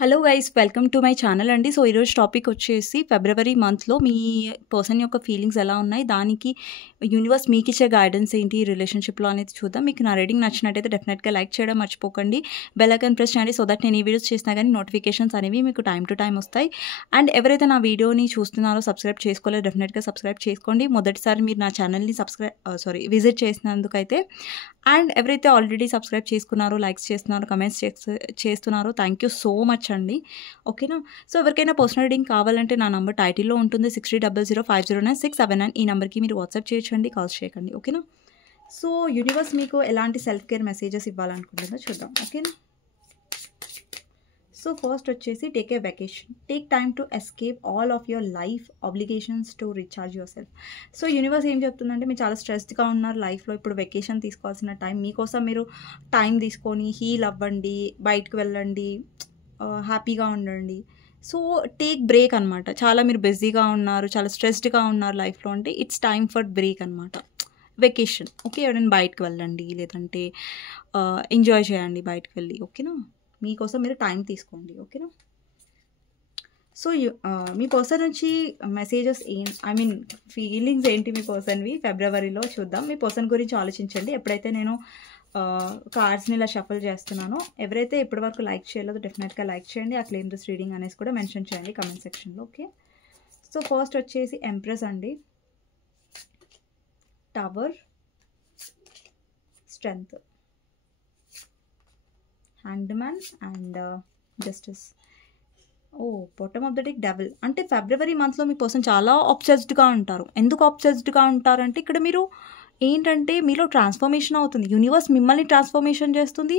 Hello guys welcome to my channel అండి. So ఈరోజు topic వచ్చేసి ఫిబ్రవరి మంత్లో మీ పర్సన్ యొక్క ఫీలింగ్స్ ఎలా ఉన్నాయి, దానికి యూనివర్స్ మీకు ఇచ్చే గైడెన్స్ ఏంటి రిలేషన్షిప్లో అనేది చూద్దాం. మీకు నా రీడింగ్ నచ్చినట్టయితే డెఫినెట్గా లైక్ చేయడం మర్చిపోకండి, బెల్ ఐకాన్ ప్రెస్ చేయండి సో దట్ నేను ఈ వీడియోస్ చేసినా కానీ నోటిఫికేషన్స్ అనేవి మీకు టైం టు టైం వస్తాయి. అండ్ ఎవరైతే నా వీడియోని చూస్తున్నారో సబ్స్క్రైబ్ చేసుకోలేదు డెఫినెట్గా సబ్స్క్రైబ్ చేసుకోండి. మొదటిసారి మీరు నా ఛానల్ని విజిట్ చేసినందుకైతే. అండ్ ఎవరైతే ఆల్రెడీ సబ్స్క్రైబ్ చేసుకున్నారో, లైక్స్ చేస్తున్నారో, కమెంట్స్ చేస్తున్నారో థ్యాంక్ యూ సో మచ్ అండి. ఓకేనా. సో ఎవరికైనా పర్సనల్ రీడింగ్ కావాలంటే నా నంబర్ టైటిల్లో ఉంటుంది 6300509679. ఈ నెంబర్కి మీరు వాట్సాప్ చేయొచ్చండి, కాల్స్ చేయకండి. ఓకేనా. సో యూనివర్స్ మీకు ఎలాంటి సెల్ఫ్ కేర్ మెసేజెస్ ఇవ్వాలనుకుంటుందో చూద్దాం. ఓకేనా. సో ఫస్ట్ వచ్చేసి take a vacation, take time to escape all of your life obligations to recharge your self. So universe ఏం చెప్తుందంటే మీరు చాలా స్ట్రెస్డ్గా ఉన్నారు లైఫ్లో, ఇప్పుడు వెకేషన్ తీసుకోవాల్సిన టైం, మీకోసం మీరు టైం తీసుకొని హీల్ అవ్వండి, బయటకు వెళ్ళండి, హ్యాపీగా ఉండండి. సో టేక్ బ్రేక్ అనమాట. చాలా మీరు బిజీగా ఉన్నారు, చాలా స్ట్రెస్డ్గా ఉన్నారు లైఫ్లో అంటే ఇట్స్ టైమ్ ఫర్ బ్రేక్ అనమాట, వెకేషన్. ఓకే, ఎవరైనా బయటకు వెళ్ళండి, లేదంటే ఎంజాయ్ చేయండి బయటకు వెళ్ళి. ఓకేనా, మీకోసం మీరు టైం తీసుకోండి. ఓకేనా. సో మీ పర్సన్ నుంచి మెసేజెస్ ఫీలింగ్స్ ఏంటి మీ పర్సన్వి ఫిబ్రవరిలో చూద్దాం. మీ పర్సన్ గురించి ఆలోచించండి. ఎప్పుడైతే నేను కార్డ్స్ని ఇలా షఫల్ చేస్తున్నానో, ఎవరైతే ఇప్పటివరకు లైక్ చేయలేదో డెఫినెట్గా లైక్ చేయండి. ఆ క్లెయిమ్ దిస్ రీడింగ్ అనేసి కూడా మెన్షన్ చేయండి కమెంట్ సెక్షన్లో. ఓకే. సో ఫస్ట్ వచ్చేసి ఎంప్రెస్ అండి, tower, strength, hanged man and justice. Bottom of the deck devil. అంటే ఫిబ్రవరి మంత్లో మీ పర్సన్ చాలా ఆబ్సెస్డ్గా ఉంటారు. ఎందుకు ఆబ్సెస్డ్గా ఉంటారంటే ఇక్కడ మీరు ఏంటంటే మీలో ట్రాన్స్ఫర్మేషన్ అవుతుంది, యూనివర్స్ మిమ్మల్ని ట్రాన్స్ఫర్మేషన్ చేస్తుంది.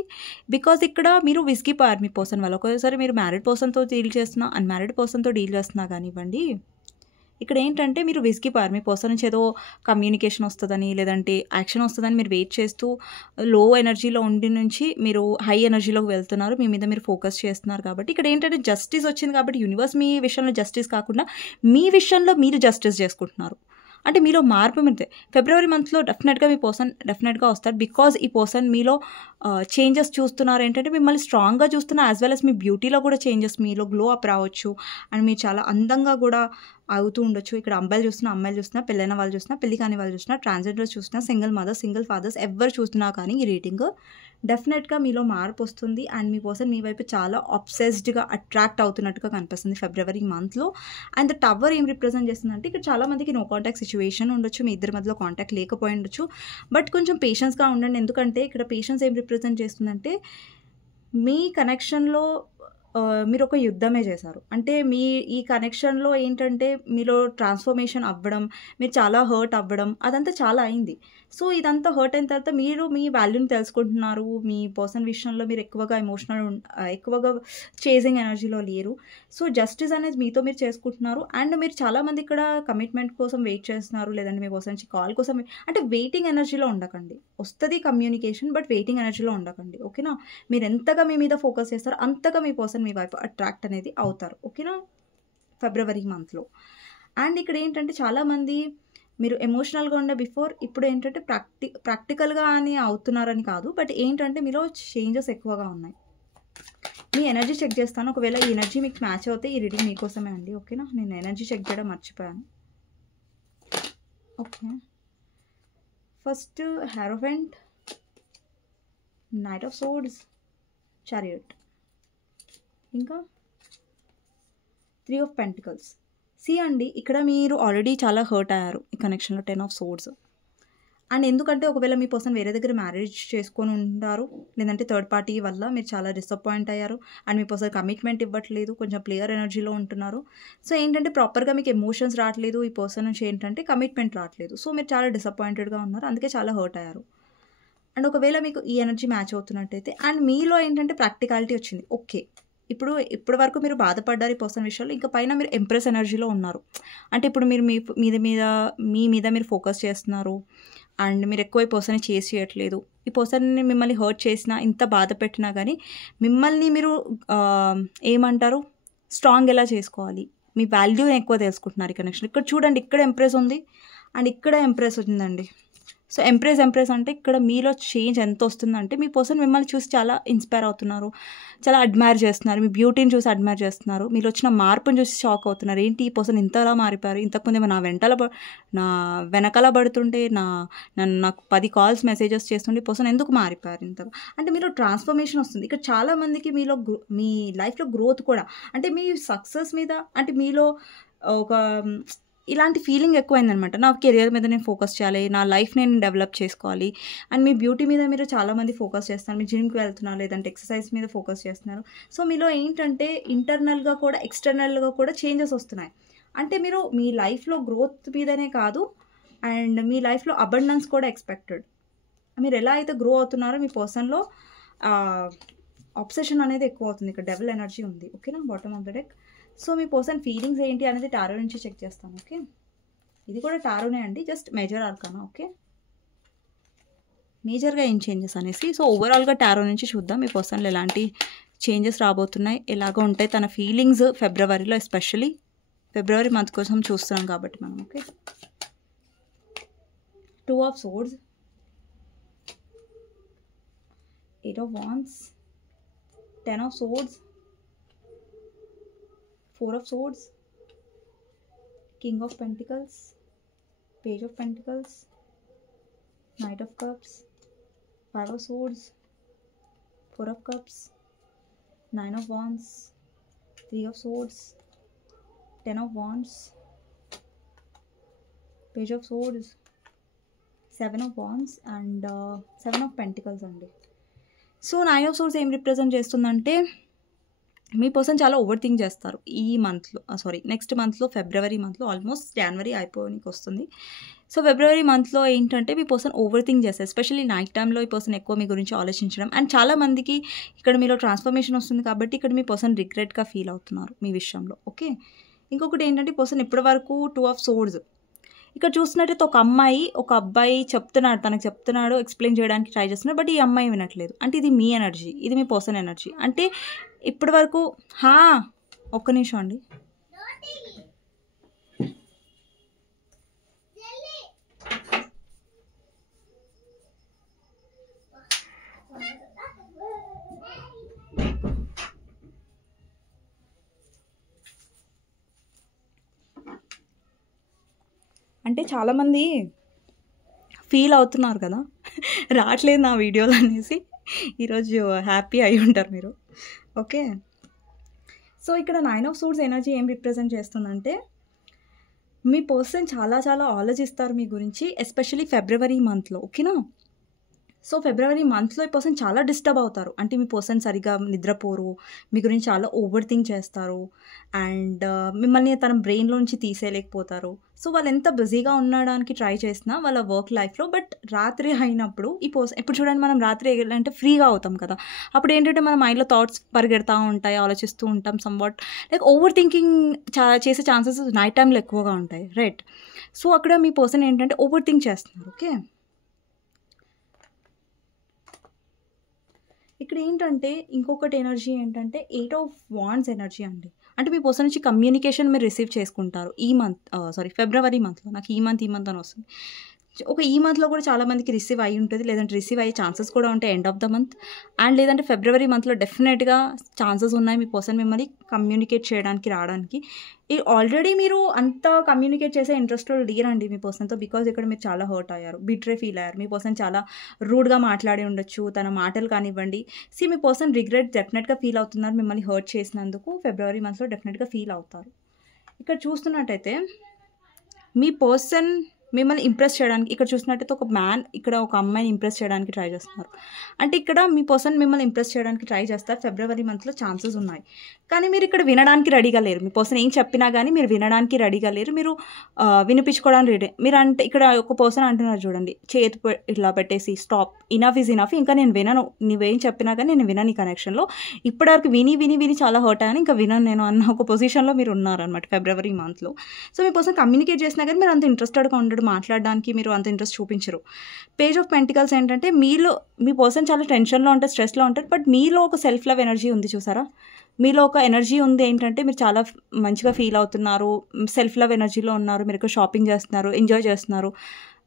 బికాజ్ ఇక్కడ మీరు విసిగిపోయారు మీ పర్సన్ వల్ల. ఒకసారి మీరు మ్యారీడ్ పర్సన్తో డీల్ చేస్తున్నా, అన్మ్యారీడ్ పర్సన్తో డీల్ చేస్తున్నా కానివ్వండి, ఇక్కడ ఏంటంటే మీరు విసిగిపోయారు. మీ పర్సన్ నుంచి ఏదో కమ్యూనికేషన్ వస్తుందని, లేదంటే యాక్షన్ వస్తుందని మీరు వెయిట్ చేస్తూ లో ఎనర్జీలో ఉండి నుంచి మీరు హై ఎనర్జీలోకి వెళ్తున్నారు. మీ మీద మీరు ఫోకస్ చేస్తున్నారు కాబట్టి ఇక్కడ ఏంటంటే జస్టిస్ వచ్చింది. కాబట్టి యూనివర్స్ మీ విషయంలో జస్టిస్ కాకుండా మీ విషయంలో మీరు జస్టిస్ చేసుకుంటున్నారు. అంటే మీలో మార్పు మీదే ఫిబ్రవరి మంత్లో డెఫినెట్గా మీ పర్సన్ డెఫినెట్గా వస్తారు. బికాజ్ ఈ పర్సన్ మీలో చేంజెస్ చూస్తున్నారు. ఏంటంటే మిమ్మల్ని స్ట్రాంగ్గా చూస్తున్నారు, యాజ్ వెల్ as మీ బ్యూటీలో కూడా చేంజెస్, మీలో గ్లో అప్ రావచ్చు అండ్ మీరు చాలా అందంగా కూడా అవుతూ ఉండొచ్చు. ఇక్కడ అమ్మాయిలు చూస్తున్నా, పెళ్ళైన వాళ్ళు చూస్తున్నా, పెళ్లి కాని వాళ్ళు చూస్తున్నా, ట్రాన్స్జెండర్స్ చూస్తున్నా, సింగిల్ మదర్స్, సింగిల్ ఫాదర్స్, ఎవరు చూస్తున్నా కానీ ఈ రీడింగ్ డెఫినెట్గా మీలో మార్పు వస్తుంది. అండ్ మీ పర్సన్ మీ వైపు చాలా అబ్సెస్డ్గా అట్రాక్ట్ అవుతున్నట్టుగా కనిపిస్తుంది ఫిబ్రవరి మంత్లో. అండ్ ద టవర్ ఏం రిప్రజెంట్ చేస్తుందంటే ఇక్కడ చాలామందికి నో కాంటాక్ట్ సిచ్యువేషన్ ఉండొచ్చు, మీ ఇద్దరి మధ్యలో కాంటాక్ట్ లేకపోయి ఉండొచ్చు. బట్ కొంచెం పేషెన్స్గా ఉండండి. ఎందుకంటే ఇక్కడ పేషెన్స్ ఏం రిప్రజెంట్ చేస్తుందంటే మీ కనెక్షన్లో మీరు ఒక యుద్ధమే చేశారు. అంటే మీ ఈ కనెక్షన్లో ఏంటంటే మీలో ట్రాన్స్ఫర్మేషన్ అవ్వడం, మీరు చాలా హర్ట్ అవ్వడం, అదంతా చాలా అయింది. సో ఇదంతా హర్ట్ అయిన తర్వాత మీరు మీ వాల్యూని తెలుసుకుంటున్నారు. మీ పర్సన్ విషయంలో మీరు ఎక్కువగా చేజింగ్ ఎనర్జీలో లేరు. సో జస్టిస్ అనేది మీతో మీరు చేసుకుంటున్నారు. అండ్ మీరు చాలామంది ఇక్కడ కమిట్మెంట్ కోసం వెయిట్ చేస్తున్నారు, లేదంటే మీ పర్సన్ నుంచి కాల్ కోసం. అంటే వెయిటింగ్ ఎనర్జీలో ఉండకండి. వస్తుంది కమ్యూనికేషన్, బట్ వెయిటింగ్ ఎనర్జీలో ఉండకండి. ఓకేనా. మీరు ఎంతగా మీ మీద ఫోకస్ చేస్తారో అంతగా మీ పర్సన్ మీ వైపు అట్రాక్ట్ అనేది అవుతారు. ఓకేనా, ఫిబ్రవరి మంత్లో. అండ్ ఇక్కడ ఏంటంటే చాలామంది మీరు ఎమోషనల్గా ఉండే బిఫోర్, ఇప్పుడు ఏంటంటే ప్రాక్టికల్గా అని అవుతున్నారని కాదు, బట్ ఏంటంటే మీలో చేంజెస్ ఎక్కువగా ఉన్నాయి. మీ ఎనర్జీ చెక్ చేస్తాను. ఒకవేళ ఈ ఎనర్జీ మీకు మ్యాచ్ అవుతే ఈ రీడింగ్ మీకోసమే అండి. ఓకేనా. నేను ఎనర్జీ చెక్ చేయడం మర్చిపోయాను. Okay. First hierophant, knight of swords, chariot, ఇంకా 3 of Pentacles. అండి ఇక్కడ మీరు ఆల్రెడీ చాలా హర్ట్ అయ్యారు ఈ కనెక్షన్లో, 10 of Swords. అండ్ ఎందుకంటే ఒకవేళ మీ పర్సన్ వేరే దగ్గర మ్యారేజ్ చేసుకొని ఉంటారు, లేదంటే థర్డ్ పార్టీ వల్ల మీరు చాలా డిసప్పాయింట్ అయ్యారు. అండ్ మీ పర్సన్ కమిట్మెంట్ ఇవ్వట్లేదు, కొంచెం ప్లేయర్ ఎనర్జీలో ఉంటున్నారు. సో ఏంటంటే ప్రాపర్గా మీకు ఎమోషన్స్ రావట్లేదు, ఈ పర్సన్ నుంచి ఏంటంటే కమిట్మెంట్ రావట్లేదు. సో మీరు చాలా డిసప్పాయింటెడ్గా ఉన్నారు, అందుకే చాలా హర్ట్ అయ్యారు. అండ్ ఒకవేళ మీకు ఈ ఎనర్జీ మ్యాచ్ అవుతున్నట్టయితే అండ్ మీలో ఏంటంటే ప్రాక్టికాలిటీ వచ్చింది. ఓకే, ఇప్పటి వరకు మీరు బాధపడ్డారు ఈ పర్సన్ విషయంలో, ఇంకా పైన మీరు ఎంప్రెస్ ఎనర్జీలో ఉన్నారు. అంటే ఇప్పుడు మీరు మీ మీద మీరు ఫోకస్ చేస్తున్నారు. అండ్ మీరు ఎక్కువ ఈ పర్సన్ని చేసి చేయట్లేదు. ఈ పర్సన్ని మిమ్మల్ని హర్ట్ చేసినా, ఇంత బాధ పెట్టినా కానీ మిమ్మల్ని మీరు ఏమంటారు స్ట్రాంగ్ ఎలా చేసుకోవాలి, మీ వాల్యూని ఎక్కువ తెలుసుకుంటున్నారు ఈ కనెక్షన్. ఇక్కడ చూడండి, ఇక్కడ ఎంప్రెస్ ఉంది అండ్ ఇక్కడ ఎంప్రెస్ ఉందండి. సో ఎంప్రెస్ అంటే ఇక్కడ మీలో చేంజ్ ఎంత వస్తుందంటే మీ పర్సన్ మిమ్మల్ని చూసి చాలా ఇన్స్పైర్ అవుతున్నారు, చాలా అడ్మైర్ చేస్తున్నారు, మీ బ్యూటీని చూసి అడ్మైర్ చేస్తున్నారు, మీరు వచ్చిన మార్పుని చూసి షాక్ అవుతున్నారు. ఏంటి ఈ పర్సన్ ఇంతలా మారిపోయారు, ఇంతకుముందు నా వెనకాల పడుతుంటే నాకు 10 కాల్స్ మెసేజెస్ చేస్తుంటే పర్సన్ ఎందుకు మారిపోయారు ఇంతగా అంటే మీలో ట్రాన్స్ఫర్మేషన్ వస్తుంది. ఇక్కడ చాలామందికి మీలో మీ లైఫ్లో గ్రోత్ కూడా అంటే మీ సక్సెస్ మీద అంటే మీలో ఒక ఇలాంటి ఫీలింగ్ ఎక్కువైందనమాట. నా కెరియర్ మీద నేను ఫోకస్ చేయాలి, నా లైఫ్ నేను డెవలప్ చేసుకోవాలి. అండ్ మీ బ్యూటీ మీద మీరు చాలామంది ఫోకస్ చేస్తున్నారు, మీ జిమ్కి వెళ్తున్నారు, లేదంటే ఎక్సర్సైజ్ మీద ఫోకస్ చేస్తున్నారు. సో మీలో ఏంటంటే ఇంటర్నల్గా కూడా ఎక్స్టర్నల్గా కూడా చేంజెస్ వస్తున్నాయి. అంటే మీరు మీ లైఫ్లో గ్రోత్ మీదనే కాదు అండ్ మీ లైఫ్లో అబండెన్స్ కూడా ఎక్స్పెక్టెడ్. మీరు ఎలా అయితే గ్రో అవుతున్నారో మీ పర్సన్లో ఆబ్సెషన్ అనేది ఎక్కువ అవుతుంది. ఇక్కడ డెవిల్ ఎనర్జీ ఉంది. ఓకేనా, bottom of the deck. So me person feelings ఏంటి అనేది టారో నుంచి చెక్ చేస్తాను. ఓకే, ఇది కూడా టారోనే అండి, జస్ట్ మేజర్ ఆర్కానా. ఓకే, మేజర్గా ఏం చేంజెస్ అనేసి. సో ఓవరాల్గా టారో నుంచి చూద్దాం మీ పర్సన్లో ఎలాంటి చేంజెస్ రాబోతున్నాయి, ఎలాగ ఉంటాయి తన ఫీలింగ్స్ ఫిబ్రవరిలో. ఎస్పెషల్లీ ఫిబ్రవరి మంత్ కోసం చూస్తున్నాం కాబట్టి మనం. Okay, 2 of Swords, 8 of Wands, 10 of Swords, 4 of Swords, King of Pentacles, Page of Pentacles, Knight of Cups, 5 of Swords, 4 of Cups, 9 of Wands, 3 of Swords, 10 of Wands, Page of Swords, 7 of Wands and 7 of Pentacles అండి. So 9 of Swords ఏం represent చేస్తుందంటే మీ person చాలా over think చేస్తారు ఈ మంత్లో, next మంత్లో, ఫిబ్రవరి మంత్లో. Almost జనవరి అయిపోయానికి వస్తుంది. సో ఫిబ్రవరి మంత్లో ఏంటంటే మీ పర్సన్ ఓవర్ థింక్ చేస్తారు. ఎస్పెషల్లీ నైట్ టైంలో ఈ పర్సన్ ఎక్కువ మీ గురించి ఆలోచించడం. అండ్ చాలామందికి ఇక్కడ మీలో ట్రాన్స్ఫర్మేషన్ వస్తుంది కాబట్టి ఇక్కడ మీ పర్సన్ రిగ్రెట్గా ఫీల్ అవుతున్నారు మీ విషయంలో. ఓకే, ఇంకొకటి ఏంటంటే పర్సన్ ఇప్పటి వరకు 2 of Swords ఇక్కడ చూసినట్టయితే ఒక అబ్బాయి తనకు చెప్తున్నాడు, ఎక్స్ప్లెయిన్ చేయడానికి ట్రై చేస్తున్నాడు, బట్ ఈ అమ్మాయి వినట్లేదు. అంటే ఇది మీ ఎనర్జీ, ఇది మీ పర్సన్ ఎనర్జీ. అంటే ఇప్పటి వరకు ఒక్క నిమిషం అండి. అంటే చాలామంది ఫీల్ అవుతున్నారు కదా రావట్లేదు నా వీడియోలు అనేసి, ఈరోజు హ్యాపీ అయి ఉంటారు మీరు. ఓకే, సో ఇక్కడ 9 of Swords ఎనర్జీ ఏం రిప్రజెంట్ చేస్తుందంటే మీ పర్సన్ చాలా చాలా ఆలోచిస్తారు మీ గురించి, ఎస్పెషల్లీ ఫిబ్రవరి మంత్లో. ఓకేనా, సో ఫిబ్రవరి మంత్లో ఈ పర్సన్ చాలా డిస్టర్బ్ అవుతారు. అంటే మీ పర్సన్ సరిగా నిద్రపోరు, మీ గురించి చాలా ఓవర్ థింక్ చేస్తారు అండ్ మిమ్మల్ని తన బ్రెయిన్లోంచి తీసేయలేకపోతారు. సో వాళ్ళు ఎంత బిజీగా ఉండడానికి ట్రై చేసినా వాళ్ళ వర్క్ లైఫ్లో, బట్ రాత్రి అయినప్పుడు ఈ పర్సన్, ఎప్పుడు చూడండి మనం రాత్రి అంటే ఫ్రీగా అవుతాం కదా, అప్పుడు ఏంటంటే మన మైండ్లో థాట్స్ పరిగెడతా ఉంటాయి, ఆలోచిస్తూ ఉంటాం. సమ్వాట్ లైక్ ఓవర్ థింకింగ్ చేసే ఛాన్సెస్ నైట్ టైంలో ఎక్కువగా ఉంటాయి, రైట్? సో అక్కడ మీ పర్సన్ ఏంటంటే ఓవర్ థింక్ చేస్తున్నారు. ఓకే, ఇక్కడ ఏంటంటే ఇంకొకటి ఎనర్జీ ఏంటంటే 8 of Wands ఎనర్జీ అండి. అంటే మీ పర్సన్ నుంచి కమ్యూనికేషన్ మీరు రిసీవ్ చేసుకుంటారు ఈ ఫిబ్రవరి మంత్లో. నాకు ఈ మంత్ అని వస్తుంది. ఈ మంత్లో కూడా చాలామందికి రిసీవ్ అయ్యి ఉంటుంది, లేదంటే రిసీవ్ అయ్యే ఛాన్సెస్ కూడా ఉంటాయి end of the month. And లేదంటే ఫిబ్రవరి మంత్లో డెఫినెట్గా ఛాన్సెస్ ఉన్నాయి మీ పర్సన్ మిమ్మల్ని కమ్యూనికేట్ చేయడానికి రావడానికి. ఆల్రెడీ మీరు అంత కమ్యూనికేట్ చేసే ఇంట్రెస్ట్ లేరండి మీ పర్సన్తో, బికాజ్ ఇక్కడ మీరు చాలా హర్ట్ అయ్యారు, బిట్రే ఫీల్ అయ్యారు. మీ పర్సన్ చాలా రూడ్గా మాట్లాడి ఉండొచ్చు, తన మాటలు కానివ్వండి. మీ పర్సన్ రిగ్రెట్ డెఫినెట్గా ఫీల్ అవుతున్నారు, మిమ్మల్ని హర్ట్ చేసినందుకు ఫిబ్రవరి మంత్లో డెఫినెట్గా ఫీల్ అవుతారు. ఇక్కడ చూస్తున్నట్టయితే మీ పర్సన్ మిమ్మల్ని ఇంప్రెస్ చేయడానికి, ఇక్కడ చూసినట్టయితే ఒక అమ్మాయిని ఇంప్రెస్ చేయడానికి ట్రై చేస్తున్నారు. అంటే ఇక్కడ మీ పర్సన్ మిమ్మల్ని ఇంప్రెస్ చేయడానికి ట్రై చేస్తారు. ఫిబ్రవరి మంత్లో ఛాన్సెస్ ఉన్నాయి, కానీ మీరు ఇక్కడ వినడానికి రెడీగా లేరు. మీ పర్సన్ ఏం చెప్పినా కానీ మీరు వినడానికి రెడీగా లేరు, మీరు వినిపించుకోవడానికి రెడీ. మీరు అంటే ఇక్కడ ఒక పర్సన్ అంటున్నారు చూడండి, చేతి ఇట్లా పెట్టేసి స్టాప్, ఇనఫ్ ఈజ్ ఇనఫ్, ఇంకా నేను వినను, నువ్వేం చెప్పినా కానీ నేను వినను ఈ కనెక్షన్లో, ఇప్పటివరకు విని చాలా హర్ట్ అయ్యాను, ఇంకా వినను నేను అన్న ఒక పొజిషన్లో మీరు ఉన్నారనమాట ఫిబ్రవరి మంత్లో. సో మీ పర్సన్ కమ్యూనికేట్ చేసినా కానీ మీరు అంత ఇంట్రెస్టెడ్గా ఉండడం, మాట్లాడడానికి మీరు అంత ఇంట్రెస్ట్ చూపించరు. పేజ్ ఆఫ్ పెంటికల్స్ ఏంటంటే మీ పర్సన్ చాలా టెన్షన్లో ఉంటారు, స్ట్రెస్లో ఉంటారు, బట్ మీలో ఒక సెల్ఫ్ లవ్ ఎనర్జీ ఉంది చూసారా, మీలో ఒక ఎనర్జీ ఉంది ఏంటంటే మీరు చాలా మంచిగా ఫీల్ అవుతున్నారు, సెల్ఫ్ లవ్ ఎనర్జీలో ఉన్నారు, మీరు షాపింగ్ చేస్తున్నారు, ఎంజాయ్ చేస్తున్నారు,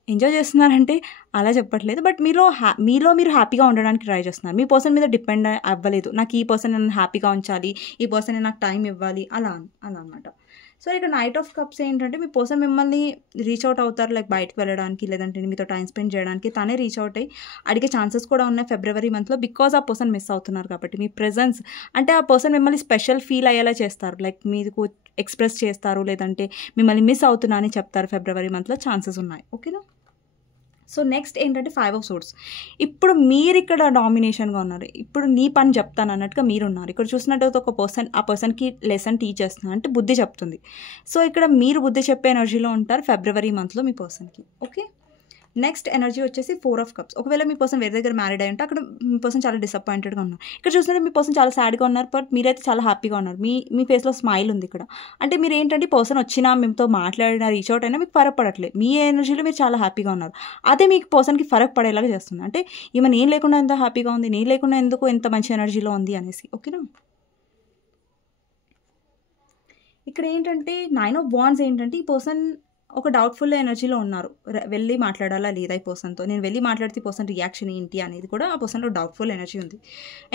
ఎంజాయ్ చేస్తున్నారంటే అలా చెప్పట్లేదు. బట్ మీలో మీరు హ్యాపీగా ఉండడానికి ట్రై చేస్తున్నారు. మీ పర్సన్ మీద డిపెండ్ అవ్వలేదు. నాకు ఈ పర్సన్ నన్ను హ్యాపీగా ఉంచాలి, ఈ పర్సన్ నాకు టైం ఇవ్వాలి, అలా అనమాట. సో ఇక్కడ నైట్ ఆఫ్ కప్స్ ఏంటంటే మీ పర్సన్ మిమ్మల్ని రీచ్ అవుట్ అవుతారు, లైక్ బయటకు వెళ్ళడానికి, లేదంటే మీతో టైం స్పెండ్ చేయడానికి తనే రీచ్ అవుట్ అయ్యి అడిగే ఛాన్సెస్ కూడా ఉన్నాయి ఫిబ్రవరి మంత్లో. బికాజ్ ఆ పర్సన్ మిస్ అవుతున్నారు కాబట్టి మీ ప్రెజెన్స్, అంటే ఆ పర్సన్ మిమ్మల్ని స్పెషల్ ఫీల్ అయ్యేలా చేస్తారు, లైక్ మీకు ఎక్స్ప్రెస్ చేస్తారు, లేదంటే మిమ్మల్ని మిస్ అవుతున్నా అని చెప్తారు ఫిబ్రవరి మంత్లో, ఛాన్సెస్ ఉన్నాయి. ఓకేనా. సో నెక్స్ట్ ఏంటంటే 5 of Swords. ఇప్పుడు మీరు ఇక్కడ డామినేషన్గా ఉన్నారు, ఇప్పుడు నీ పని చెప్తాను అన్నట్టుగా మీరు ఉన్నారు. ఇక్కడ చూసినట్టయితే ఒక పర్సన్ ఆ పర్సన్కి లెసన్ టీచ్ చేస్తున్నారు, అంటే బుద్ధి చెప్తుంది. సో ఇక్కడ మీరు బుద్ధి చెప్పే ఎనర్జీలో ఉంటారు ఫిబ్రవరి మంత్లో మీ పర్సన్కి. ఓకే. నెక్స్ట్ ఎనర్జీ వచ్చేసి 4 of Cups. ఒకవేళ మీ పర్సన్ వేరే దగ్గర మ్యారీడ్ అయి ఉంటే అక్కడ మీ పర్సన్ చాలా డిసప్పాయింటెడ్గా ఉన్నారు. ఇక్కడ చూస్తుంటే మీ పర్సన్ చాలా సాడ్గా ఉన్నారు, బట్ మీరైతే చాలా హ్యాపీగా ఉన్నారు. మీ ఫేస్లో స్మైల్ ఉంది ఇక్కడ. అంటే మీరు ఏంటంటే పర్సన్ వచ్చినా మీతో మాట్లాడినా రీచ్ అవుట్ అయినా మీకు ఫరక్ పడట్లేదు, మీ ఎనర్జీలో మీరు చాలా హ్యాపీగా ఉన్నారు. అదే మీకు పర్సన్కి ఫరక్ పడేలాగా చేస్తుంది. అంటే ఈమె నేను లేకుండా ఎంత హ్యాపీగా ఉంది, నేను లేకుండా ఎందుకు ఎంత మంచి ఎనర్జీలో ఉంది అనేసి. ఓకేనా. ఇక్కడ ఏంటంటే 9 of Wands ఏంటంటే ఈ పర్సన్ ఒక డౌట్ఫుల్ ఎనర్జీలో ఉన్నారు. వెళ్ళి మాట్లాడాలా లేదా ఈ పర్సన్తో, నేను వెళ్ళి మాట్లాడితే ఈ పర్సన్ రియాక్షన్ ఏంటి అనేది కూడా ఆ పర్సన్లో డౌట్ఫుల్ ఎనర్జీ ఉంది.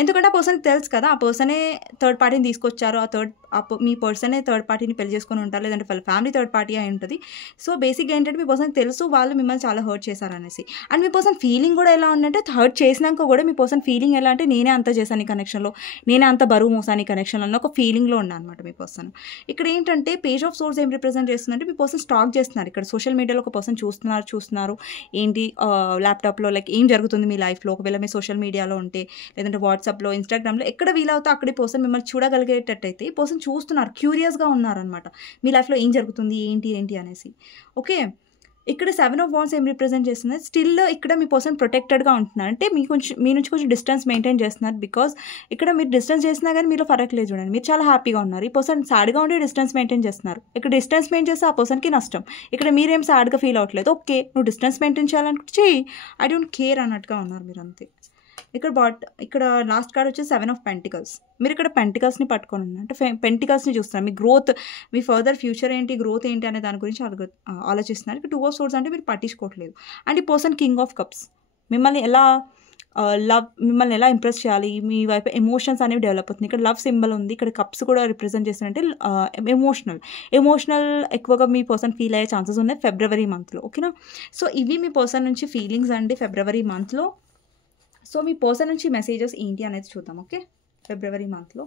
ఎందుకంటే ఆ పర్సన్కి తెలుసు కదా, ఆ పర్సనే థర్డ్ పార్టీని తీసుకొచ్చారు, మీ పర్సనే థర్డ్ పార్టీని పెళ్లి చేసుకొని ఉంటారు, లేదంటే వాళ్ళ ఫ్యామిలీ థర్డ్ పార్టీ అయి ఉంటుంది. సో బేసిక్గా ఏంటంటే మీ పర్సన్కి తెలుసు వాళ్ళు మిమ్మల్ని చాలా హర్ట్ చేశారనేసి. అండ్ మీ పర్సన్ ఫీలింగ్ కూడా ఎలా ఉందంటే హర్ట్ చేసినాక కూడా మీ పర్సన్ ఫీలింగ్ ఎలా అంటే నేనే అంత చేశాను ఈ కనెక్షన్లో, నేనే అంత బరువు మోసాను ఈ కనెక్షన్లో అన్న ఒక ఫీలింగ్లో ఉన్నా అనమాట మీ పర్సన్. ఇక్కడ ఏంటంటే పేజ్ ఆఫ్ సోర్స్ ఏం రిప్రజెంట్ చేస్తుందంటే మీ పర్సన్ స్టాక్ చేస్తున్నారు. ఇక్కడ సోషల్ మీడియాలో ఒక పర్సన్ చూస్తున్నారు ఏంటి ల్యాప్టాప్లో లైక్ ఏం జరుగుతుంది మీ లైఫ్లో. ఒకవేళ మీ సోషల్ మీడియాలో ఉంటే, లేదంటే వాట్సాప్లో, ఇన్స్టాగ్రామ్లో ఎక్కడ వీలవుతా అక్కడి పర్సన్ మిమ్మల్ని చూడగలిగేటట్టయితే ఈ పర్సన్ చూస్తున్నారు, క్యూరియస్గా ఉన్నారనమాట మీ లైఫ్లో ఏం జరుగుతుంది ఏంటి అనేసి. ఓకే. ఇక్కడ 7 of Wands ఏం రిప్రజెంట్ చేస్తుంది, స్టిల్ ఇక్కడ మీ పర్సన్ ప్రొటెక్టెడ్గా ఉంటున్నారు, అంటే మీ నుంచి కొంచెం డిస్టెన్స్ మెయింటైన్ చేస్తున్నారు. బికాజ్ ఇక్కడ మీరు డిస్టెన్స్ చేసినా కానీ మీలో ఫరక్ లేదు చూడండి, మీరు చాలా హ్యాపీగా ఉన్నారు. ఈ పర్సన్ సాడ్గా ఉండి డిస్టెన్స్ మెయింటైన్ చేస్తున్నారు. ఇక్కడ డిస్టెన్స్ మెయింటైన్ చేస్తే ఆ పర్సన్కి నష్టం. ఇక్కడ మీరేం సాడ్గా ఫీల్ అవ్వట్లేదు, ఓకే నువ్వు డిస్టెన్స్ మెయింటైన్ చేయాలనుకుంటే చెయ్యి, ఐ డోంట్ కేర్ అన్నట్టుగా ఉన్నారు మీరు అంతే. ఇక్కడ లాస్ట్ కార్డ్ వచ్చి 7 of Pentacles. మీరు ఇక్కడ పెంటికల్స్ని పట్టుకొని ఉన్నారు, అంటే పెంటికల్స్ని చూస్తున్నారు. మీ గ్రోత్, మీ ఫర్దర్ ఫ్యూచర్ ఏంటి, గ్రోత్ ఏంటి అనే దాని గురించి ఆలోచిస్తున్నారు. ఇక్కడ 2 of Swords అంటే మీరు పట్టించుకోవట్లేదు. అండ్ ఈ పర్సన్ కింగ్ ఆఫ్ కప్స్, మిమ్మల్ని ఎలా ఇంప్రెస్ చేయాలి, మీ వైపు ఎమోషన్స్ అనేవి డెవలప్ అవుతుంది. ఇక్కడ లవ్ సింబల్ ఉంది, ఇక్కడ కప్స్ కూడా రిప్రజెంట్ చేస్తుందంటే ఎమోషనల్ ఎక్కువగా మీ పర్సన్ ఫీల్ అయ్యే ఛాన్సెస్ ఉన్నాయి ఫిబ్రవరి మంత్లో. ఓకేనా. సో ఇవి మీ పర్సన్ నుంచి ఫీలింగ్స్ అండి ఫిబ్రవరి మంత్లో. సో మీ పర్సన్ నుంచి మెసేజెస్ ఏంటి అనేది చూద్దాం. ఓకే. ఫిబ్రవరి మంత్లో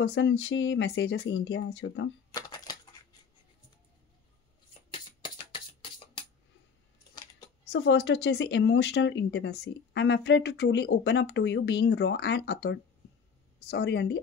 పర్సన్ నుంచి మెసేజెస్ ఏంటి అనేది చూద్దాం. సో ఫస్ట్ వచ్చేసి emotional intimacy. I'm afraid to truly open up to you being raw and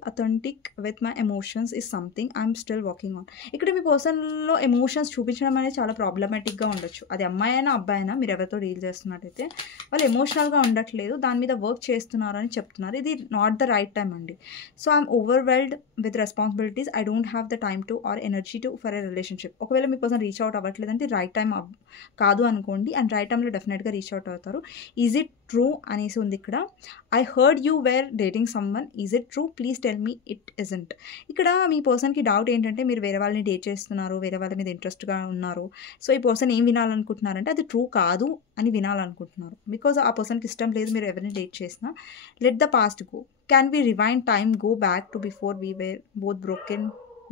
authentic with my emotions is something I'm still working on. ఇక్కడ మీ పర్సన్లో ఎమోషన్స్ చూపించడం అనేది చాలా ప్రాబ్లమాటిక్గా ఉండొచ్చు. అది అమ్మాయి అయినా అబ్బాయి అయినా మీరు ఎవరితో డీల్ చేస్తున్నట్టయితే వాళ్ళు ఎమోషనల్గా ఉండట్లేదు, దాని మీద వర్క్ చేస్తున్నారు అని చెప్తున్నారు. ఇది నాట్ ద రైట్ టైం అండి. So I'm overwhelmed with responsibilities, I don't have the time to or energy to for a relationship. ఒకవేళ మీ పర్సన్ రీచ్ అవుట్ అవ్వట్లేదంటే రైట్ టైం కాదు అనుకోండి, అండ్ రైట్ టైంలో డెఫినెట్గా రీచ్ అవుట్ అవుతారు. ఈజ్ ఇట్ ట్రూ అనేసి ఉంది ఇక్కడ. I heard you were dating someone, is it true, please tell me it isn't. ఇక్కడ మీ పర్సన్కి డౌట్ ఏంటంటే మీరు వేరే వాళ్ళని డేట్ చేస్తున్నారు, వేరే వాళ్ళ మీద ఇంట్రెస్ట్గా ఉన్నారు. సో ఈ పర్సన్ ఏం వినాలనుకుంటున్నారంటే అది ట్రూ కాదు అని వినాలనుకుంటున్నారు. బికాజ్ ఆ పర్సన్కి ఇష్టం లేదు మీరు ఎవరిని డేట్ చేసినా. Let the past go, can we rewind time, go back to before we were both broken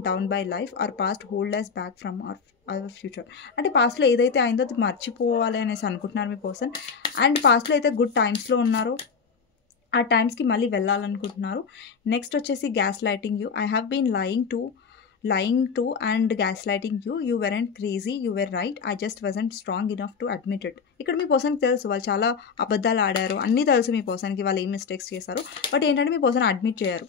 down by life, or past hold us back from our future. అంటే పాస్ట్లో ఏదైతే అయిందో అది మర్చిపోవాలి అనేసి అనుకుంటున్నారు మీ పర్సన్. అండ్ పాస్ట్లో అయితే గుడ్ టైమ్స్లో ఉన్నారో ఆ టైమ్స్కి మళ్ళీ వెళ్ళాలనుకుంటున్నారు. నెక్స్ట్ వచ్చేసి gaslighting you. I have been lying to and gaslighting you. You weren't crazy, you were right, I just wasn't strong enough to admit it. ఇక్కడ మీ పర్సన్కి తెలుసు వాళ్ళు చాలా అబద్ధాలు ఆడారు, అన్నీ తెలుసు మీ పర్సన్కి వాళ్ళు ఏం మిస్టేక్స్ చేశారు, బట్ ఏంటంటే మీ పర్సన్ అడ్మిట్ చేయరు.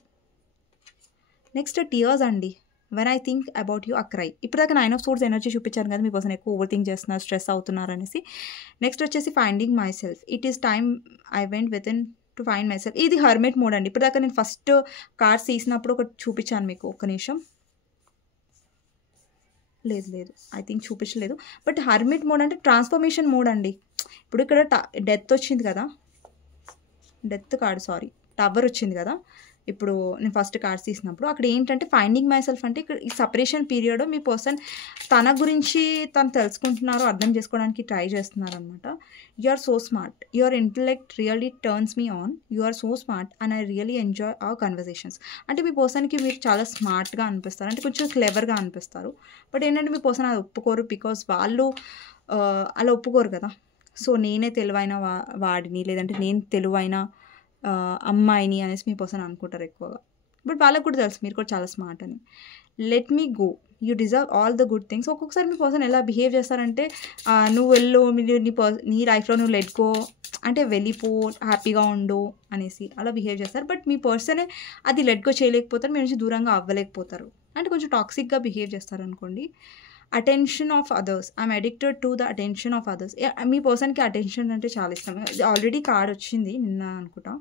నెక్స్ట్ టీయర్స్ అండి. When I think about you I cry. ఇప్పుడు దాకా 9 of Swords ఎనర్జీ చూపించాను కదా, మీ పర్సన్ ఎక్కువ ఓవర్ థింక్ చేస్తున్నారు, స్ట్రెస్ అవుతున్నారు అనేసి. నెక్స్ట్ వచ్చేసి finding my self. It is time I went with in to find my self. ఇది హర్మిట్ మోడ్ అండి. ఇప్పుడు దాకా నేను ఫస్ట్ కార్డ్స్ తీసినప్పుడు ఒకటి చూపించాను మీకు, ఒక్క నిమిషం. లేదు ఐ థింక్ చూపించలేదు. బట్ హర్మిట్ మోడ్ అంటే ట్రాన్స్ఫర్మేషన్ మోడ్ అండి. ఇప్పుడు ఇక్కడ డెత్ వచ్చింది కదా, డెత్ కార్డ్ టవర్ వచ్చింది కదా, ఇప్పుడు నేను ఫస్ట్ కార్డ్స్ తీసినప్పుడు అక్కడ ఏంటంటే ఫైండింగ్ మై సెల్ఫ్ అంటే ఇక్కడ ఈ సపరేషన్ పీరియడ్ మీ పర్సన్ తన గురించి తను తెలుసుకుంటున్నారు, అర్థం చేసుకోవడానికి ట్రై చేస్తున్నారు అనమాట. You are so smart, your intellect really turns me on, you are so smart and I really enjoy our conversations. అంటే మీ పర్సన్కి మీరు చాలా స్మార్ట్గా అనిపిస్తారు, అంటే కొంచెం క్లెవర్గా అనిపిస్తారు. బట్ ఏంటంటే మీ పర్సన్ అది ఒప్పుకోరు, బికాస్ వాళ్ళు అలా ఒప్పుకోరు కదా. సో నేనే తెలివైన వాడిని, లేదంటే నేను తెలివైన అమ్మాయిని అనేసి మీ పర్సన్ అనుకుంటారు ఎక్కువగా. బట్ వాళ్ళకు కూడా తెలుసు మీరు కూడా చాలా స్మార్ట్ అని. Let me go, you deserve all the good things. ఒక్కొక్కసారి మీ పర్సన్ ఎలా బిహేవ్ చేస్తారంటే నువ్వు వెళ్ళు, నీ లైఫ్లో నువ్వు లెట్ గో అంటే వెళ్ళిపో, హ్యాపీగా ఉండు అనేసి అలా బిహేవ్ చేస్తారు. బట్ మీ పర్సనే అది లెట్ గో చేయలేకపోతారు, మీ నుంచి దూరంగా అవ్వలేకపోతారు, అంటే కొంచెం టాక్సిక్గా బిహేవ్ చేస్తారు అనుకోండి. Attention of others, I'm addicted to the attention of others. మీ పర్సన్కి అటెన్షన్ అంటే చాలా ఇష్టం. ఆల్రెడీ కార్డ్ వచ్చింది నిన్న అనుకుంటా.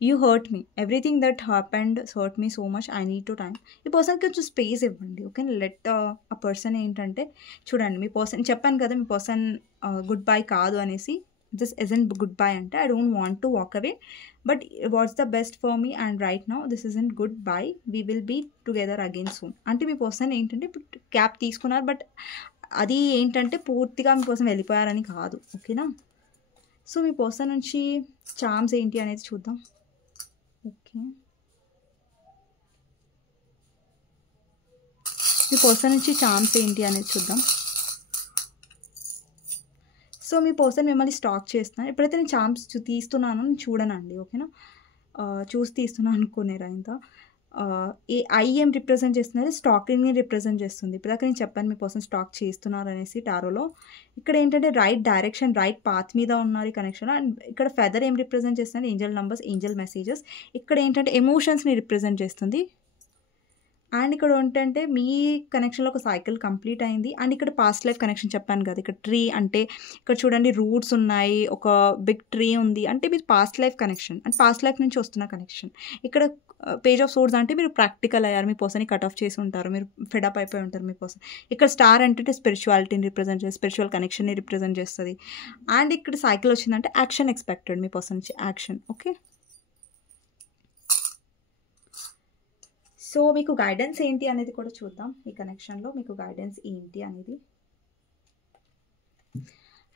You hurt me, everything that happened hurt me so much, I need to time. ఈ పర్సన్కి కొంచెం స్పేస్ ఇవ్వండి, ఓకే. లెట్ ఆ పర్సన్ ఏంటంటే చూడండి, మీ పర్సన్ చెప్పాను కదా మీ పర్సన్ గుడ్ బై కాదు అనేసి. దిస్ ఇజంట్ గుడ్ బై అంటే I don't want to walk away, but what's the best for me and right now this isn't goodbye, we will be together again soon. అంటే మీ person ఏంటంటే ఇప్పుడు cap తీసుకున్నారు, but అది ఏంటంటే పూర్తిగా మీ person వెళ్ళిపోయారని కాదు, ఓకేనా. సో మీ పర్సన్ నుంచి చార్మ్స్ ఏంటి అనేది చూద్దాం. ఓకే, మీ పర్సన్ నుంచి చార్మ్స్ ఏంటి అనేది చూద్దాం. సో మీ పర్సన్ మిమ్మల్ని స్టాక్ చేస్తున్నారు. ఎప్పుడైతే నేను చార్మ్స్ తీస్తున్నానో నేను చూడనండి, ఓకేనా. చూసి తీస్తున్నాను అనుకునేరా ఇంత. ఏ ఐ ఏం రిప్రజెంట్ చేస్తున్నారు, స్టాకింగ్ని రిప్రజెంట్ చేస్తుంది. ఇప్పుడు దాకా నేను చెప్పాను మీ పర్సన్ స్టాక్ చేస్తున్నారు అనేసి టారోలో. ఇక్కడ ఏంటంటే రైట్ డైరెక్షన్, రైట్ పాత్ మీద ఉన్నారు ఈ కనెక్షన్. అండ్ ఇక్కడ ఫెదర్ ఏం రిప్రజెంట్ చేస్తుంది, ఏంజల్ నంబర్స్, ఏంజల్ మెసేజెస్. ఇక్కడ ఏంటంటే ఎమోషన్స్ని రిప్రజెంట్ చేస్తుంది. అండ్ ఇక్కడ ఏంటంటే మీ కనెక్షన్లో ఒక సైకిల్ కంప్లీట్ అయింది. అండ్ ఇక్కడ పాస్ట్ లైఫ్ కనెక్షన్ చెప్పాను కదా, ఇక్కడ ట్రీ అంటే ఇక్కడ చూడండి రూట్స్ ఉన్నాయి, ఒక బిగ్ ట్రీ ఉంది, అంటే మీరు పాస్ట్ లైఫ్ కనెక్షన్ అంటే పాస్ట్ లైఫ్ నుంచి వస్తున్న కనెక్షన్. ఇక్కడ పేజ్ ఆఫ్ సోర్స్ అంటే మీరు ప్రాక్టికల్ అయ్యారు, మీ పర్సన్ని కట్ ఆఫ్ చేసి ఉంటారు, మీరు ఫెడప్ అయిపోయి ఉంటారు మీ పర్సన్. ఇక్కడ స్టార్ అంటే స్పిరిచువాలిటీని రిప్రజెంట్ చేస్తుంది, స్పిరిచువల్ కనెక్షన్ని రిప్రజెంట్ చేస్తుంది. అండ్ ఇక్కడ సైకిల్ వచ్చిందంటే యాక్షన్ ఎక్స్పెక్టెడ్, మీ పర్సన్ నుంచి యాక్షన్, ఓకే. సో మీకు గైడెన్స్ ఏంటి అనేది కూడా చూద్దాం. ఈ కనెక్షన్లో మీకు గైడెన్స్ ఏంటి అనేది.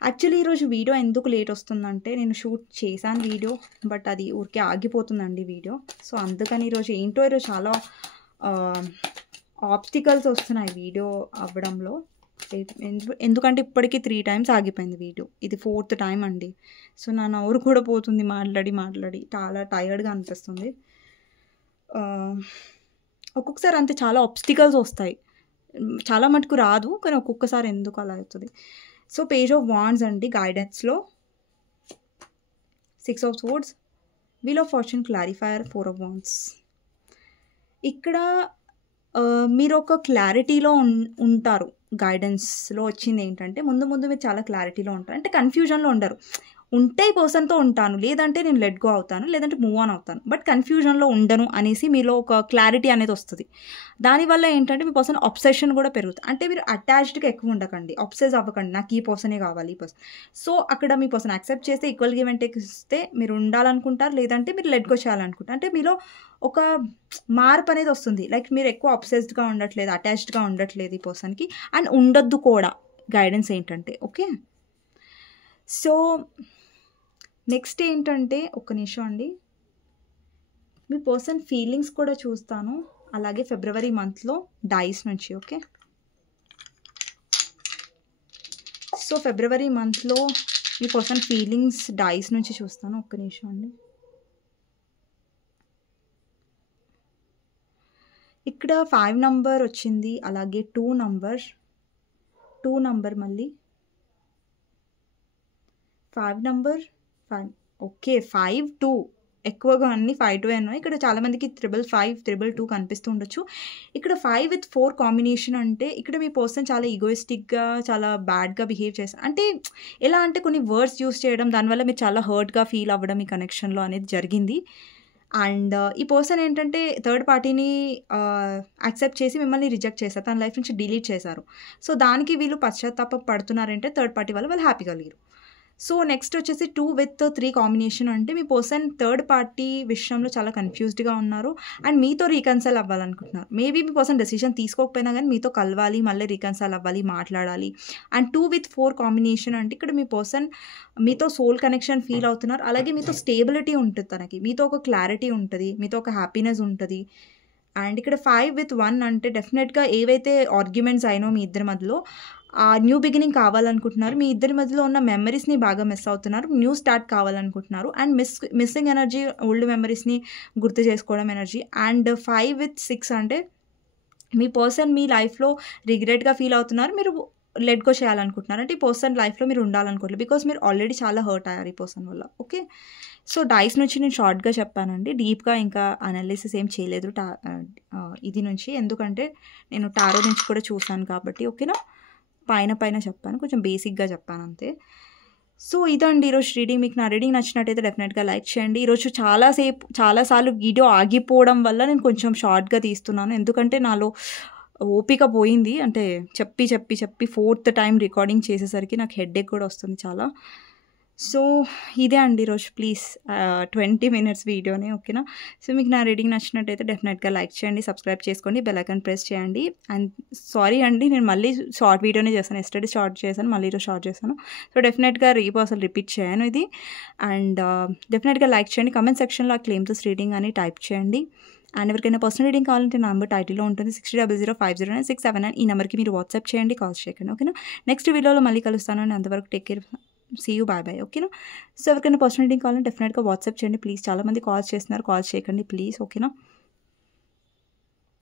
యాక్చువల్లీ ఈరోజు వీడియో ఎందుకు లేట్ వస్తుందంటే నేను షూట్ చేశాను వీడియో, బట్ అది ఊరికే ఆగిపోతుందండి వీడియో. సో అందుకని ఈరోజు చాలా ఆబ్స్టికల్స్ వస్తున్నాయి వీడియో అవ్వడంలో. ఎందుకంటే ఇప్పటికీ 3 times ఆగిపోయింది వీడియో, ఇది 4th time అండి. సో నా నోరు కూడా పోతుంది మాట్లాడి చాలా టైర్డ్గా అనిపిస్తుంది. ఒక్కొక్కసారి అంతే చాలా ఆబ్స్టికల్స్ వస్తాయి, చాలా మటుకు రాదు, కానీ ఒక్కొక్కసారి ఎందుకు అలా అవుతుంది. సో పేజ్ ఆఫ్ వాండ్స్ అండి గైడెన్స్లో, 6 of swords, wheel of fortune clarifier, 4 of wands. ఇక్కడ మీరు ఒక క్లారిటీలో ఉంటారు. గైడెన్స్లో వచ్చింది ఏంటంటే ముందు మీరు చాలా క్లారిటీలో ఉంటారు, అంటే కన్ఫ్యూజన్లో ఉండరు. ఉంటే ఈ పర్సన్తో ఉంటాను, లేదంటే నేను లెట్ గో అవుతాను, లేదంటే మూవ్ ఆన్ అవుతాను, బట్ కన్ఫ్యూజన్లో ఉండను అనేసి మీలో ఒక క్లారిటీ అనేది వస్తుంది. దానివల్ల ఏంటంటే మీ పర్సన్ అబ్సెషన్ కూడా పెరుగుతుంది. అంటే మీరు అటాచ్డ్గా ఎక్కువ ఉండకండి, అబ్సెస్ అవ్వకండి, నాకు ఈ పర్సనే కావాలి ఈ పర్సన్. సో అక్కడ మీ పర్సన్ యాక్సెప్ట్ చేస్తే ఈక్వల్ గివ్ అండ్ టేక్ ఇస్తే మీరు ఉండాలనుకుంటారు, లేదంటే మీరు లెట్ గో చేయాలనుకుంటారు. అంటే మీలో ఒక మార్పు అనేది వస్తుంది. లైక్ మీరు ఎక్కువ అబ్సెస్డ్గా ఉండట్లేదు, అటాచ్డ్గా ఉండట్లేదు ఈ పర్సన్కి, అండ్ ఉండొద్దు కూడా. గైడెన్స్ ఏంటంటే ఓకే. సో నెక్స్ట్ ఏంటంటే ఒక్క నిమిషం అండి, మీ పర్సన్ ఫీలింగ్స్ కూడా చూస్తాను, అలాగే ఫిబ్రవరి మంత్లో డైస్ నుంచి, ఓకే. సో ఫిబ్రవరి మంత్లో మీ పర్సన్ ఫీలింగ్స్ డైస్ నుంచి చూస్తాను, ఒక్క నిమిషం అండి. ఇక్కడ 5 number వచ్చింది, అలాగే 2 number మళ్ళీ 5 number 5, ఓకే. 5-2 ఎక్కువగా అన్ని 5-2 ఉన్నాయి. ఇక్కడ చాలామందికి 555, 222 కనిపిస్తూ ఉండొచ్చు. ఇక్కడ 5 with 4 కాంబినేషన్ అంటే ఇక్కడ మీ పర్సన్ చాలా ఈగోయిస్టిక్గా, చాలా బ్యాడ్గా బిహేవ్ చేస్తారు. అంటే ఎలా అంటే కొన్ని వర్డ్స్ యూస్ చేయడం, దానివల్ల మీరు చాలా హర్ట్గా ఫీల్ అవ్వడం ఈ కనెక్షన్లో అనేది జరిగింది. అండ్ ఈ పర్సన్ ఏంటంటే థర్డ్ పార్టీని యాక్సెప్ట్ చేసి మిమ్మల్ని రిజెక్ట్ చేశారు, తన లైఫ్ నుంచి డిలీట్ చేశారు. సో దానికి వీళ్ళు పశ్చాత్తాప పడుతున్నారంటే థర్డ్ పార్టీ వాళ్ళు హ్యాపీగా లేరు. సో నెక్స్ట్ వచ్చేసి 2 with 3 కాంబినేషన్ అంటే మీ పర్సన్ థర్డ్ పార్టీ విషయంలో చాలా కన్ఫ్యూజ్డ్గా ఉన్నారు అండ్ మీతో రీకన్సైల్ అవ్వాలనుకుంటున్నారు. మేబీ మీ పర్సన్ డెసిషన్ తీసుకోకపోయినా కానీ మీతో కలవాలి, మళ్ళీ రీకన్సైల్ అవ్వాలి, మాట్లాడాలి. అండ్ 2 with 4 కాంబినేషన్ అంటే ఇక్కడ మీ పర్సన్ మీతో సోల్ కనెక్షన్ ఫీల్ అవుతున్నారు. అలాగే మీతో స్టేబిలిటీ ఉంటుంది, తనకి మీతో ఒక క్లారిటీ ఉంటుంది, మీతో ఒక హ్యాపీనెస్ ఉంటుంది. అండ్ ఇక్కడ 5 with 1 అంటే డెఫినెట్గా ఏవైతే ఆర్గ్యుమెంట్స్ అయినో మీ ఇద్దరి మధ్యలో ఆ న్యూ బిగినింగ్ కావాలనుకుంటున్నారు. మీ ఇద్దరి మధ్యలో ఉన్న మెమరీస్ని బాగా మిస్ అవుతున్నారు, న్యూ స్టార్ట్ కావాలనుకుంటున్నారు. అండ్ మిస్సింగ్ ఎనర్జీ, ఓల్డ్ మెమరీస్ని గుర్తు చేసుకోవడం ఎనర్జీ. అండ్ 5 with 6 అంటే మీ పర్సన్ మీ లైఫ్లో రిగ్రెట్గా ఫీల్ అవుతున్నారు, మీరు లెట్ గో చేయాలనుకుంటున్నారు. అంటే ఈ పర్సన్ లైఫ్లో మీరు ఉండాలనుకోవట్లేదు, బికాస్ మీరు ఆల్రెడీ చాలా హర్ట్ అయ్యారు ఈ పర్సన్ వల్ల. ఓకే, సో డైస్ నుంచి నేను షార్ట్గా చెప్పానండి, డీప్గా ఇంకా అనాలిసిస్ ఏం చేయలేదు ఇది నుంచి, ఎందుకంటే నేను టారో నుంచి కూడా చూసాను కాబట్టి. ఓకేనా, పైన చెప్పాను, కొంచెం బేసిక్గా చెప్పాను అంతే. సో ఇదండి ఈరోజు రీడింగ్. మీకు నా రీడింగ్ నచ్చినట్టయితే డెఫినెట్గా లైక్ చేయండి. ఈరోజు చాలాసార్లు వీడియో ఆగిపోవడం వల్ల నేను కొంచెం షార్ట్గా తీస్తున్నాను, ఎందుకంటే నాలో ఓపిక పోయింది. అంటే చెప్పి 4th టైం రికార్డింగ్ చేసేసరికి నాకు హెడేక్ కూడా వస్తుంది చాలా. సో ఇదే అండి ఈరోజు. ప్లీజ్ 20 minutes వీడియోనే. ఓకేనా, సో మీకు నా రీడింగ్ నచ్చినట్టయితే డెఫినెట్గా లైక్ చేయండి, సబ్స్క్రైబ్ చేసుకోండి, బెల్ ఐకాన్ ప్రెస్ చేయండి. అండ్ సారీ అండి, నేను మళ్ళీ షార్ట్ వీడియోనే చేశాను, ఎస్టర్డే షార్ట్ చేశాను, మళ్ళీ ఈరోజు షార్ట్ చేశాను. సో డెఫినెట్గా అసలు రిపీట్ చేయను ఇది. అండ్ డెఫినెట్గా లైక్ చేయండి. కమెంట్ సెక్షన్లో ఆ క్లెయిమ్ దిస్ రీడింగ్ అని టైప్ చేయండి. అండ్ ఎవరికైనా పర్సనల్ రీడింగ్ కావాలంటే నా నెంబర్ టైటిల్లో ఉంటుంది, 6000509679. ఈ నెంబర్కి మీరు వాట్సాప్ చేయండి, కాల్స్ చేయకండి. ఓకేనా, నెక్స్ట్ వీడియోలో మళ్ళీ కలుస్తాను. అండ్ అంతవరకు take care, see you, bye. ఓకేనా, సో ఎవరికైనా పర్సనల్ రీడింగ్ కావాలంటే డెఫినెట్గా వాట్సాప్ చేయండి ప్లీజ్. చాలామంది కాల్స్ చేస్తున్నారు, కాల్స్ చేయకండి ప్లీజ్. ఓకేనా.